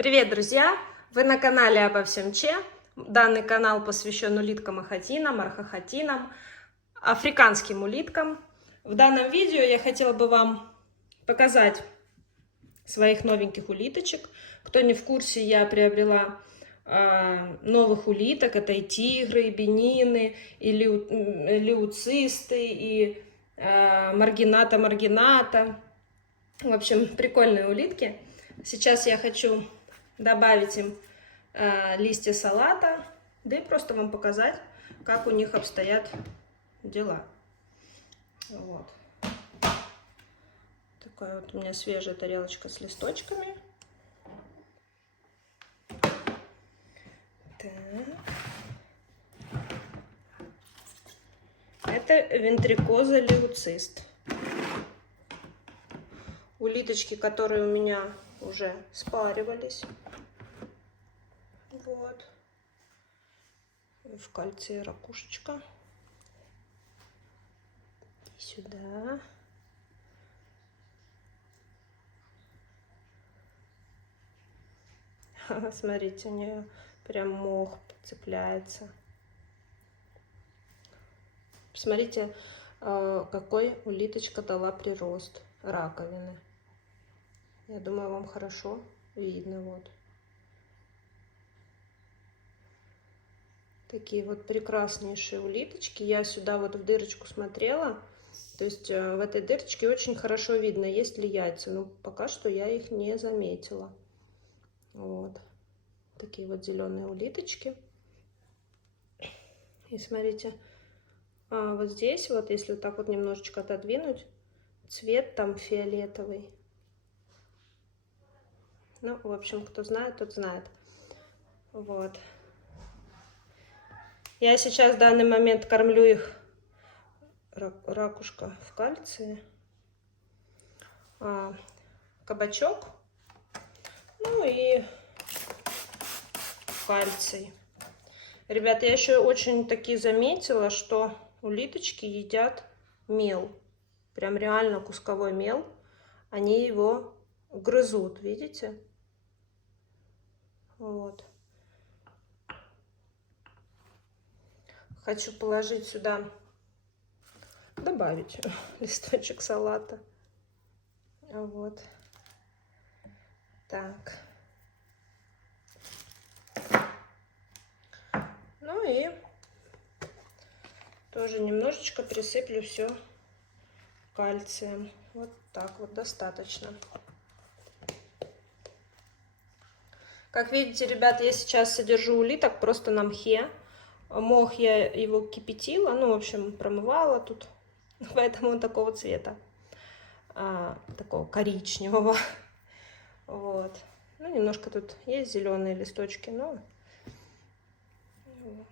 Привет, друзья! Вы на канале Обо всем Че. Данный канал посвящен улиткам ахатинам, архохатинам, африканским улиткам. В данном видео я хотела бы вам показать своих новеньких улиточек. Кто не в курсе, я приобрела новых улиток. Это и тигры, и бенины, и леуцисты, и маргината. В общем, прикольные улитки. Сейчас я хочу добавить им листья салата, да и просто вам показать, как у них обстоят дела. Вот. Такая вот у меня свежая тарелочка с листочками. Так. Это вентрикоза леуцист. Улиточки, которые у меня уже спаривались. Вот. В кальции ракушечка. И сюда. Смотрите, у нее прям мох цепляется. Посмотрите, какой улиточка дала прирост раковины. Я думаю, вам хорошо видно. Вот. Такие вот прекраснейшие улиточки. Я сюда вот в дырочку смотрела. То есть в этой дырочке очень хорошо видно, есть ли яйца. Но пока что я их не заметила. Вот. Такие вот зеленые улиточки. И смотрите, вот здесь вот, если вот так вот немножечко отодвинуть, цвет там фиолетовый. Ну, в общем, кто знает, тот знает. Вот. Я сейчас в данный момент кормлю их ракушка в кальции, кабачок, ну и кальций. Ребята, я еще очень таки заметила, что улиточки едят мел. Прям реально кусковой мел. Они его грызут, видите? Вот. Хочу положить сюда, добавить листочек салата. Вот. Так. Ну и тоже немножечко присыплю все кальцием. Вот так вот достаточно. Как видите, ребята, я сейчас содержу улиток просто на мхе. Мох я его кипятила, ну, в общем, промывала тут, поэтому он такого цвета, такого коричневого. Вот. Ну, немножко тут есть зеленые листочки, но... Вот.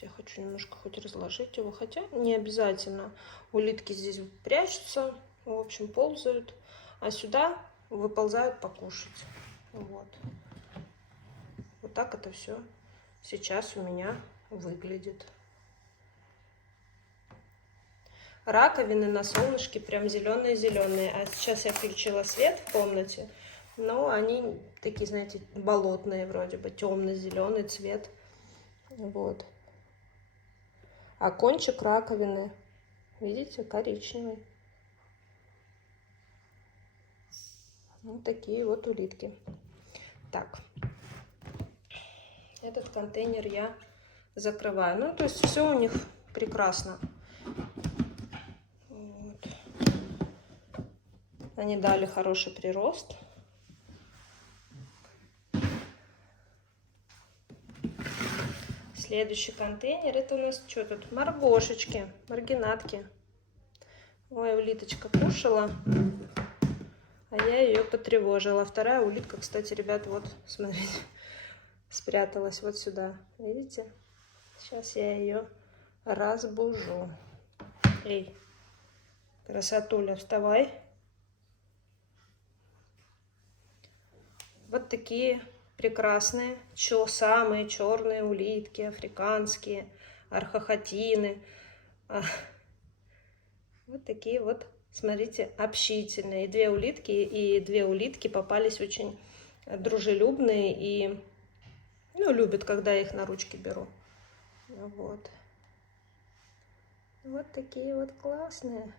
Я хочу немножко хоть разложить его, хотя не обязательно. Улитки здесь прячутся, в общем, ползают, а сюда выползают покушать. Вот. Вот так это все сейчас у меня выглядит. Раковины на солнышке прям зеленые-зеленые. А сейчас я включила свет в комнате, но они такие, знаете, болотные вроде бы, темно-зеленый цвет. Вот. А кончик раковины, видите, коричневый. Вот такие вот улитки. Так. Этот контейнер я закрываю. Ну, то есть все у них прекрасно. Вот. Они дали хороший прирост. Следующий контейнер, это у нас что тут? Маргошечки, маргинатки. Ой, улиточка кушала, а я ее потревожила. Вторая улитка, кстати, ребят, вот, смотрите, спряталась вот сюда. Видите? Сейчас я ее разбужу. Эй, красотуля, вставай. Вот такие прекрасные, самые черные улитки, африканские, архохатины. Вот такие вот Смотрите, общительные. И две улитки попались очень дружелюбные и, ну, любят, когда я их на ручки беру. Вот. Вот такие вот классные.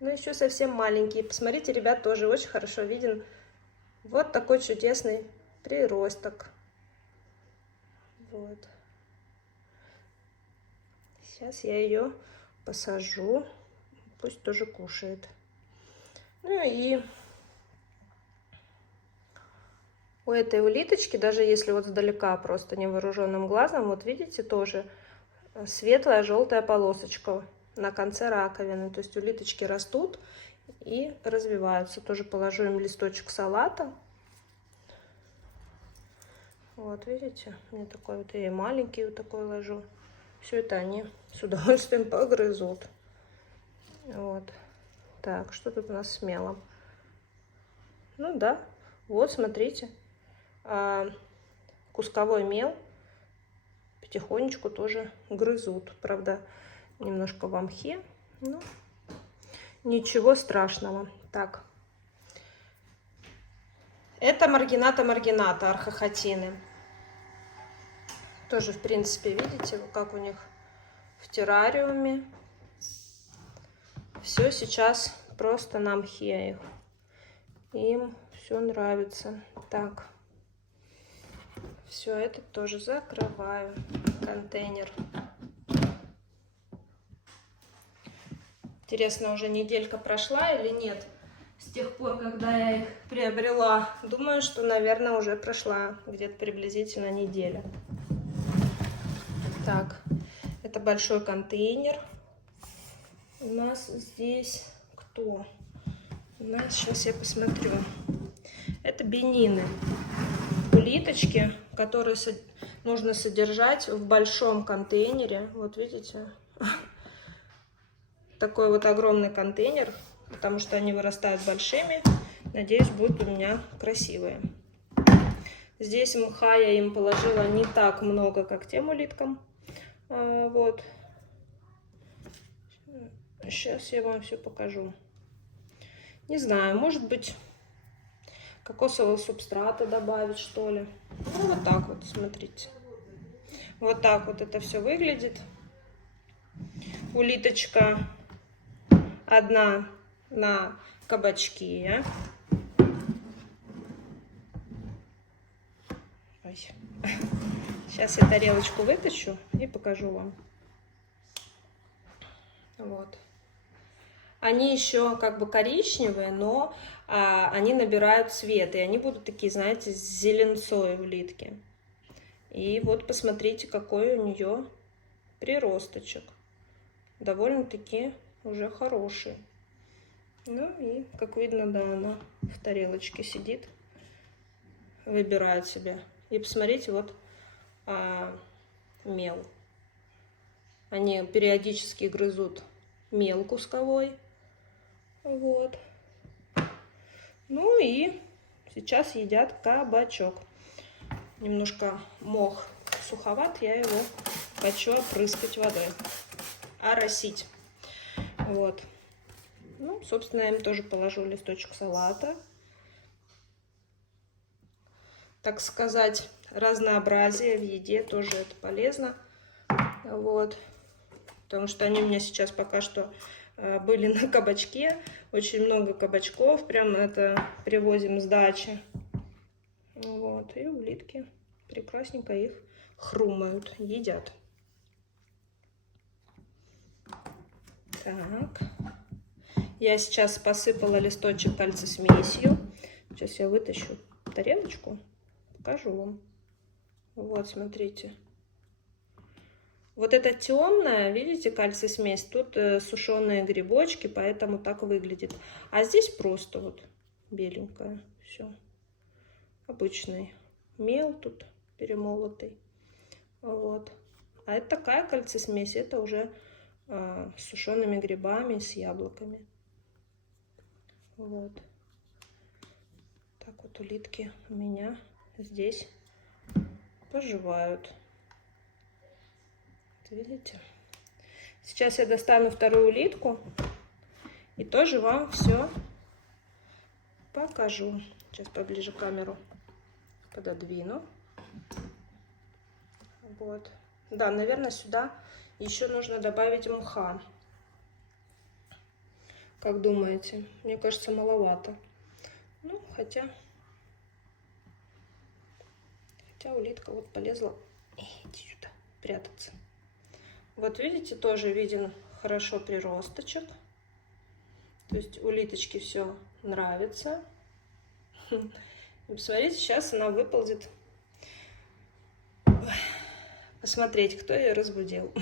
Ну, еще совсем маленькие. Посмотрите, ребят, тоже очень хорошо виден. Вот такой чудесный приросток. Вот. Сейчас я ее посажу. Пусть тоже кушает. Ну и у этой улиточки, даже если вот сдалека, просто невооруженным глазом, вот видите, тоже светлая желтая полосочка на конце раковины. То есть улиточки растут и развиваются. Тоже положу им листочек салата. Вот, видите, мне такой вот, я и маленький вот такой ложу. Все это они с удовольствием погрызут. Вот. Так, что тут у нас с мелом? Ну да, вот, смотрите. Кусковой мел потихонечку тоже грызут. Правда, немножко в мхе, но ничего страшного. Так. Это маргината архохотины. Тоже, в принципе, видите, как у них в террариуме. Все сейчас просто на мхе их. Им все нравится. Так. Все это тоже закрываю. Контейнер. Интересно, уже неделька прошла или нет? С тех пор, когда я их приобрела. Думаю, что, наверное, уже прошла где-то приблизительно неделя. Так, это большой контейнер. У нас здесь кто? У нас, сейчас я посмотрю. Это бенины. Улиточки, которые нужно содержать в большом контейнере. Вот видите? Такой вот огромный контейнер, потому что они вырастают большими. Надеюсь, будут у меня красивые. Здесь мха я им положила не так много, как тем улиткам. Вот. Сейчас я вам все покажу. Не знаю, может быть, кокосового субстрата добавить, что ли. Ну, вот так вот, смотрите. Вот так вот это все выглядит. Улиточка одна на кабачке. Ой. Сейчас я тарелочку вытащу и покажу вам. Вот. Они еще как бы коричневые, но они набирают цвет. И они будут такие, знаете, с зеленцой улитки. И вот посмотрите, какой у нее приросточек. Довольно-таки уже хороший. Ну и, как видно, да, она в тарелочке сидит. Выбирает себе. И посмотрите, вот мел. Они периодически грызут мел кусковой. Вот. Ну и сейчас едят кабачок. Немножко мох суховат, я его хочу опрыскать водой. Оросить. Вот. Ну, собственно, я им тоже положу листочек салата. Так сказать, разнообразие в еде тоже это полезно. Вот. Потому что они у меня сейчас пока что были на кабачке. Очень много кабачков. Прям это привозим с дачи. Вот. И улитки прекрасненько их хрумают, едят. Так. Я сейчас посыпала листочек кальций-смесью. Сейчас я вытащу тарелочку. Покажу вам. Вот, смотрите. Вот это темная, видите, кальций-смесь, тут сушеные грибочки, поэтому так выглядит. А здесь просто вот беленькая, все. Обычный мел тут перемолотый. Вот. А это такая кальций-смесь, это уже с сушеными грибами, с яблоками. Вот. Так вот улитки у меня здесь поживают. Видите? Сейчас я достану вторую улитку И тоже вам все покажу. Сейчас поближе камеру пододвину. Вот. Да, наверное, сюда еще нужно добавить мха. Как думаете? Мне кажется, маловато. Ну, хотя улитка вот полезла. Иди сюда, прятаться. Вот видите, тоже виден хорошо приросточек. То есть улиточке все нравится. И посмотрите, сейчас она выползет. Посмотреть, кто ее разбудил.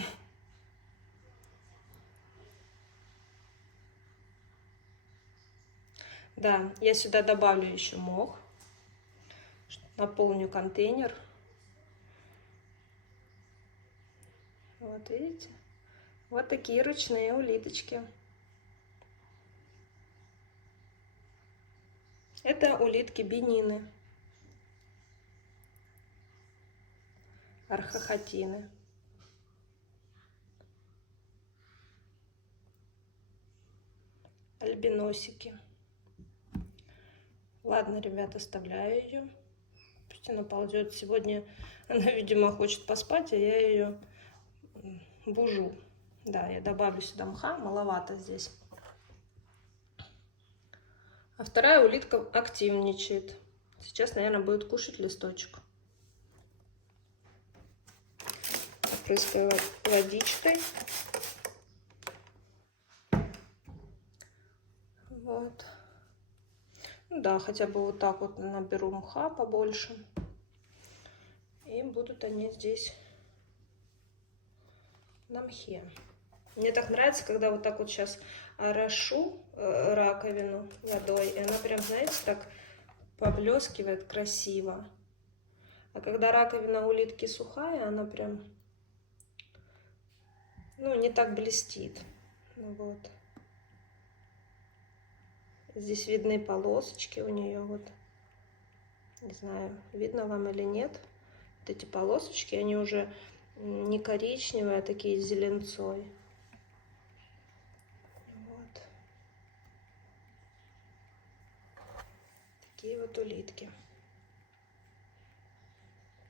Да, я сюда добавлю еще мох. Наполню контейнер. Вот видите? Вот такие ручные улиточки. Это улитки бенины. Архохатины. Альбиносики. Ладно, ребята, оставляю ее. Пусть она ползет. Сегодня она, видимо, хочет поспать, а я ее бужу. Да, я добавлю сюда мха, маловато здесь. А вторая улитка активничает. Сейчас, наверное, будет кушать листочек. Опрыскаю водичкой. Вот. Ну да, хотя бы вот так вот наберу мха побольше. И будут они здесь на мхе. Мне так нравится, когда вот так вот сейчас орошу раковину водой, и она прям, знаете, так поблескивает красиво. А когда раковина улитки сухая, она прям, ну, не так блестит. Ну, вот. Здесь видны полосочки у нее, вот. Не знаю, видно вам или нет. Вот эти полосочки, они уже не коричневые, а такие с зеленцой. Вот. Такие вот улитки.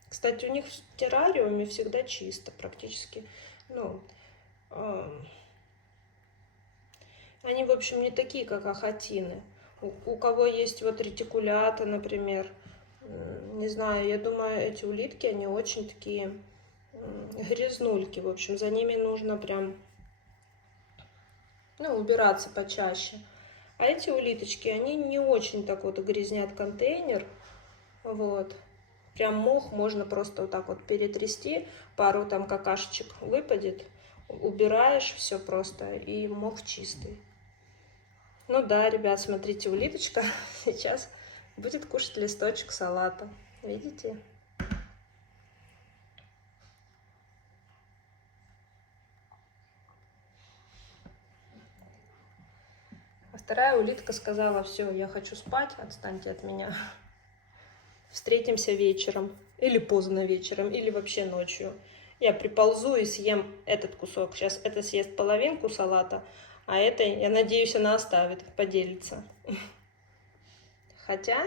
Кстати, у них в террариуме всегда чисто, практически. Ну, они, в общем, не такие, как ахатины. У кого есть вот ретикулята, например, не знаю, я думаю, эти улитки, они очень такие грязнульки. В общем, за ними нужно прям, ну, убираться почаще. А эти улиточки, они не очень так вот грязнят контейнер. Вот. Прям мох можно просто вот так вот перетрясти, пару там какашечек выпадет, убираешь все просто, и мох чистый. Ну да, ребят, смотрите, улиточка сейчас будет кушать листочек салата. Видите? А вторая улитка сказала: все, я хочу спать, отстаньте от меня. Встретимся вечером, или поздно вечером, или вообще ночью. Я приползу и съем этот кусок. Сейчас это съест половинку салата, а это, я надеюсь, она оставит, поделится. Хотя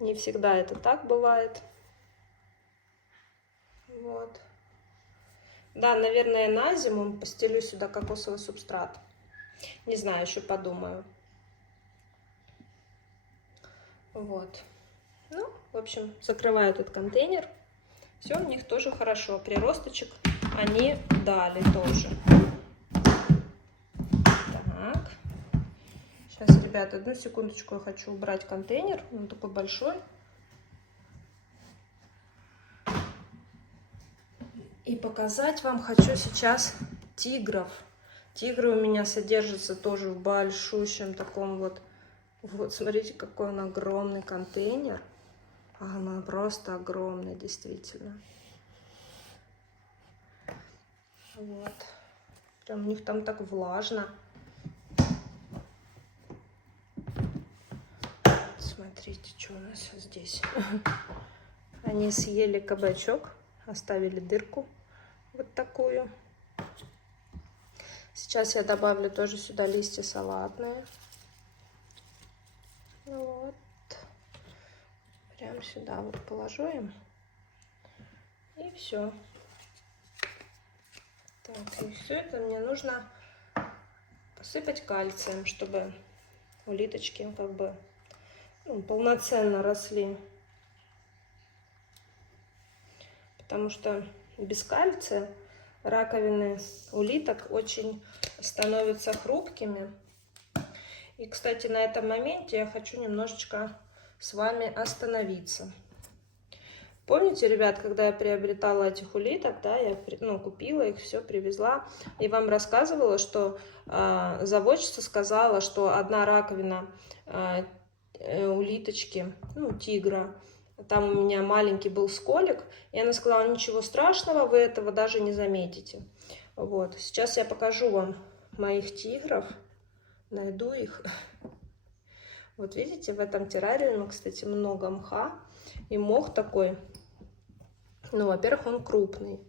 не всегда это так бывает. Вот. Да, наверное, на зиму постелю сюда кокосовый субстрат. Не знаю, еще подумаю. Вот. Ну, в общем, закрываю этот контейнер. Все у них тоже хорошо. Приросточек они дали тоже. Так. Сейчас, ребята, одну секундочку, я хочу убрать контейнер. Он такой большой. И показать вам хочу сейчас тигров. Тигры у меня содержатся тоже в большущем таком вот. Вот, смотрите, какой он огромный контейнер. Он просто огромный, действительно. Вот. Прям у них там так влажно. Смотрите, что у нас здесь. Они съели кабачок, оставили дырку вот такую. Сейчас я добавлю тоже сюда листья салатные. Вот. Прям сюда вот положу им. И все. Так, и все это мне нужно посыпать кальцием, чтобы улиточки как бы полноценно росли. Потому что без кальция раковины улиток очень становятся хрупкими. И, кстати, на этом моменте я хочу немножечко с вами остановиться. Помните, ребят, когда я приобретала этих улиток, да, я купила их, все привезла, и вам рассказывала, что заводчица сказала, что одна раковина улиточки, тигра, там у меня маленький был сколик, и она сказала, ничего страшного, вы этого даже не заметите. Вот, сейчас я покажу вам моих тигров, найду их. Вот видите, в этом террариуме, кстати, много мха, и мох такой, во-первых, он крупный.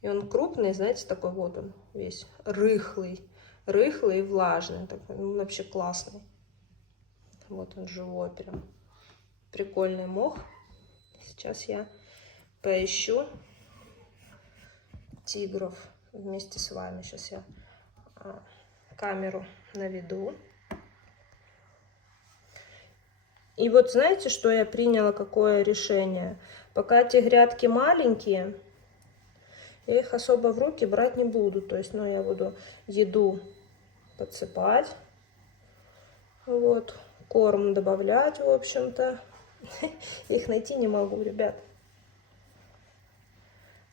И он крупный, знаете, такой вот он весь рыхлый и влажный, такой, вообще классный. Вот он живой прям, прикольный мох. Сейчас я поищу тигров вместе с вами. Сейчас я камеру наведу. И вот знаете, что я приняла, какое решение? Пока эти грядки маленькие, я их особо в руки брать не буду. То есть, я буду еду подсыпать, вот, корм добавлять, в общем-то. Их найти не могу, ребят.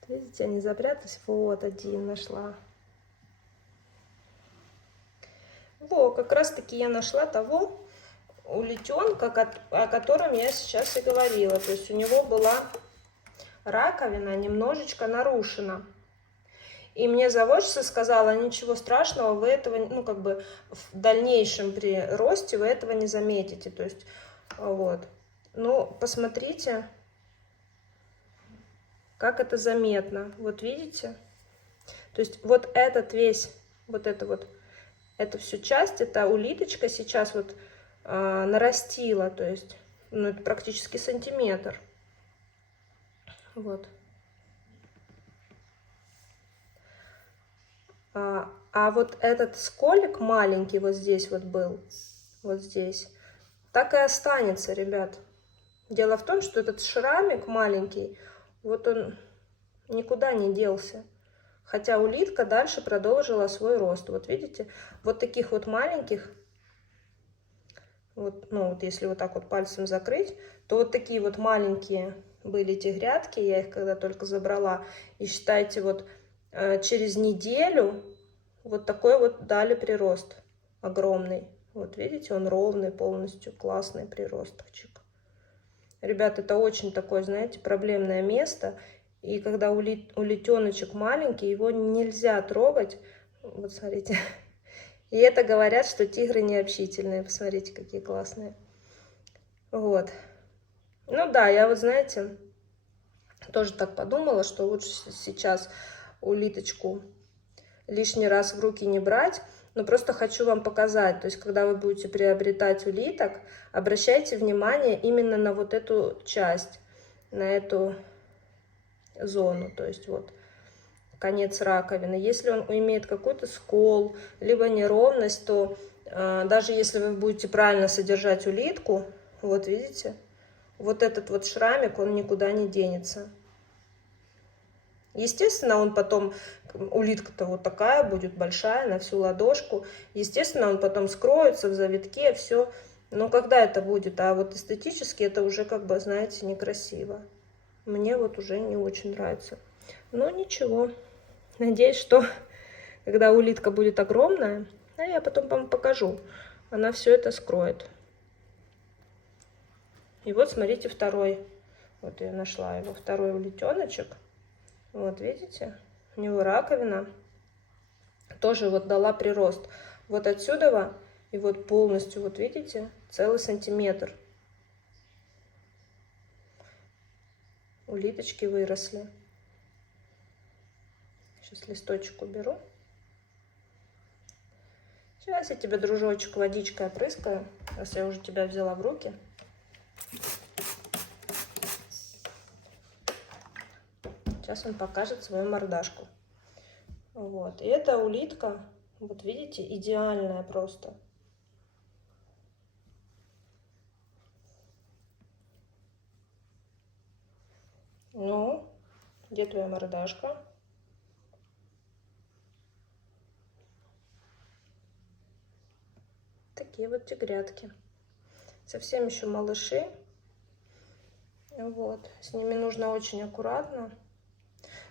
Видите, они запрятались. Вот, один нашла. Как раз-таки я нашла того улитенка, о котором я сейчас и говорила. То есть у него была раковина немножечко нарушена. И мне заводчица сказала, ничего страшного, вы этого, в дальнейшем при росте вы этого не заметите. То есть, вот. Посмотрите, как это заметно. Вот видите? То есть вот этот весь, эту всю часть, эта улиточка сейчас вот нарастила, то есть, это практически сантиметр. Вот. А вот этот сколик маленький вот здесь вот был, вот здесь, так и останется, ребят. Дело в том, что этот шрамик маленький, вот он никуда не делся. Хотя улитка дальше продолжила свой рост. Вот видите, вот таких вот маленьких, вот если вот так вот пальцем закрыть, то вот такие вот маленькие были эти грядки, я их когда только забрала. И считайте, вот через неделю вот такой вот дали прирост огромный. Вот видите, он ровный полностью, классный приросточек. Ребят, это очень такое, знаете, проблемное место. И когда улитеночек маленький, его нельзя трогать. Вот смотрите. И это говорят, что тигры необщительные. Посмотрите, какие классные. Вот. Да, я вот, знаете, тоже так подумала, что лучше сейчас улиточку лишний раз в руки не брать. Но просто хочу вам показать, то есть, когда вы будете приобретать улиток, обращайте внимание именно на вот эту часть, на эту зону, то есть вот конец раковины. Если он имеет какой-то скол, либо неровность, то даже если вы будете правильно содержать улитку, вот видите, вот этот вот шрамик, он никуда не денется. Естественно, он потом, улитка-то вот такая будет большая, на всю ладошку. Естественно, он потом скроется в завитке, все. Но когда это будет? А вот эстетически это уже, знаете, некрасиво. Мне вот уже не очень нравится. Но ничего. Надеюсь, что когда улитка будет огромная, я потом вам покажу, она все это скроет. И вот смотрите второй. Вот я нашла его, второй улитеночек. Вот видите, у него раковина тоже вот дала прирост. Вот отсюда и вот полностью, вот видите, целый сантиметр. Улиточки выросли. Сейчас листочек уберу. Сейчас я тебя, дружочек, водичкой опрыскаю, раз я уже тебя взяла в руки. Сейчас он покажет свою мордашку. Вот. И эта улитка, вот видите, идеальная просто. Ну, где твоя мордашка? Такие вот тигрятки. Совсем еще малыши. Вот. С ними нужно очень аккуратно.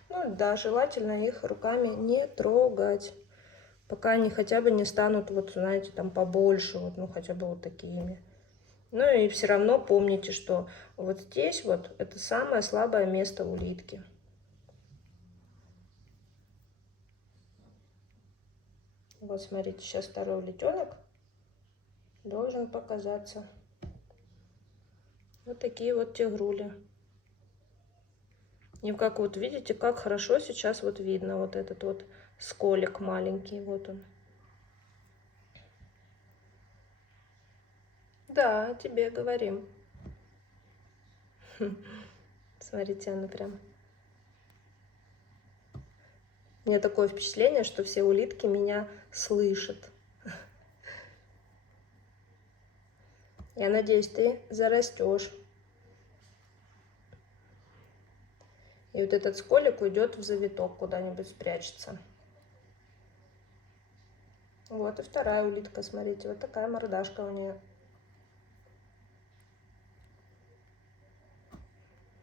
Ну да, желательно их руками не трогать, пока они хотя бы не станут, вот знаете, там побольше, вот, ну хотя бы вот такими. Ну и все равно помните, что вот здесь вот это самое слабое место улитки. Вот смотрите, сейчас второй улитенок должен показаться. Вот такие вот тигрули. И как вот видите, как хорошо сейчас вот видно вот этот вот сколик маленький, вот он. Да, тебе говорим. Смотрите, она прям. У меня такое впечатление, что все улитки меня слышат. Я надеюсь, ты зарастешь. И вот этот сколик уйдет в завиток, куда-нибудь спрячется. Вот и вторая улитка, смотрите, вот такая мордашка у нее.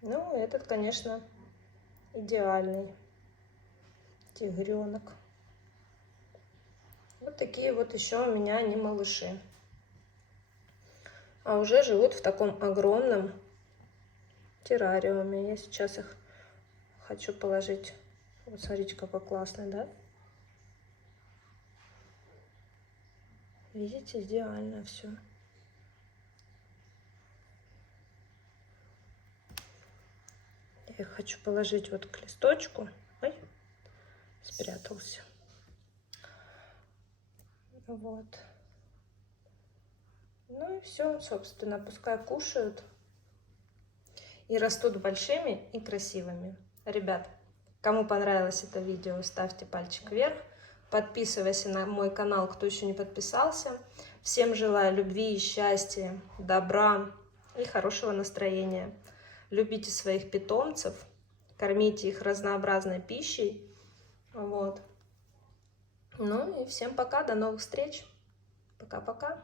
Ну, этот, конечно, идеальный тигренок. Вот такие вот еще у меня они малыши. А уже живут в таком огромном террариуме. Я сейчас их хочу положить. Вот смотрите, какой классный, да? Видите, идеально все. Я их хочу положить вот к листочку. Ой, спрятался. Вот. Ну и все, собственно, пускай кушают и растут большими и красивыми. Ребят, кому понравилось это видео, ставьте пальчик вверх. Подписывайся на мой канал, кто еще не подписался. Всем желаю любви и счастья, добра и хорошего настроения. Любите своих питомцев, кормите их разнообразной пищей. Вот. Ну и всем пока, до новых встреч. Пока-пока.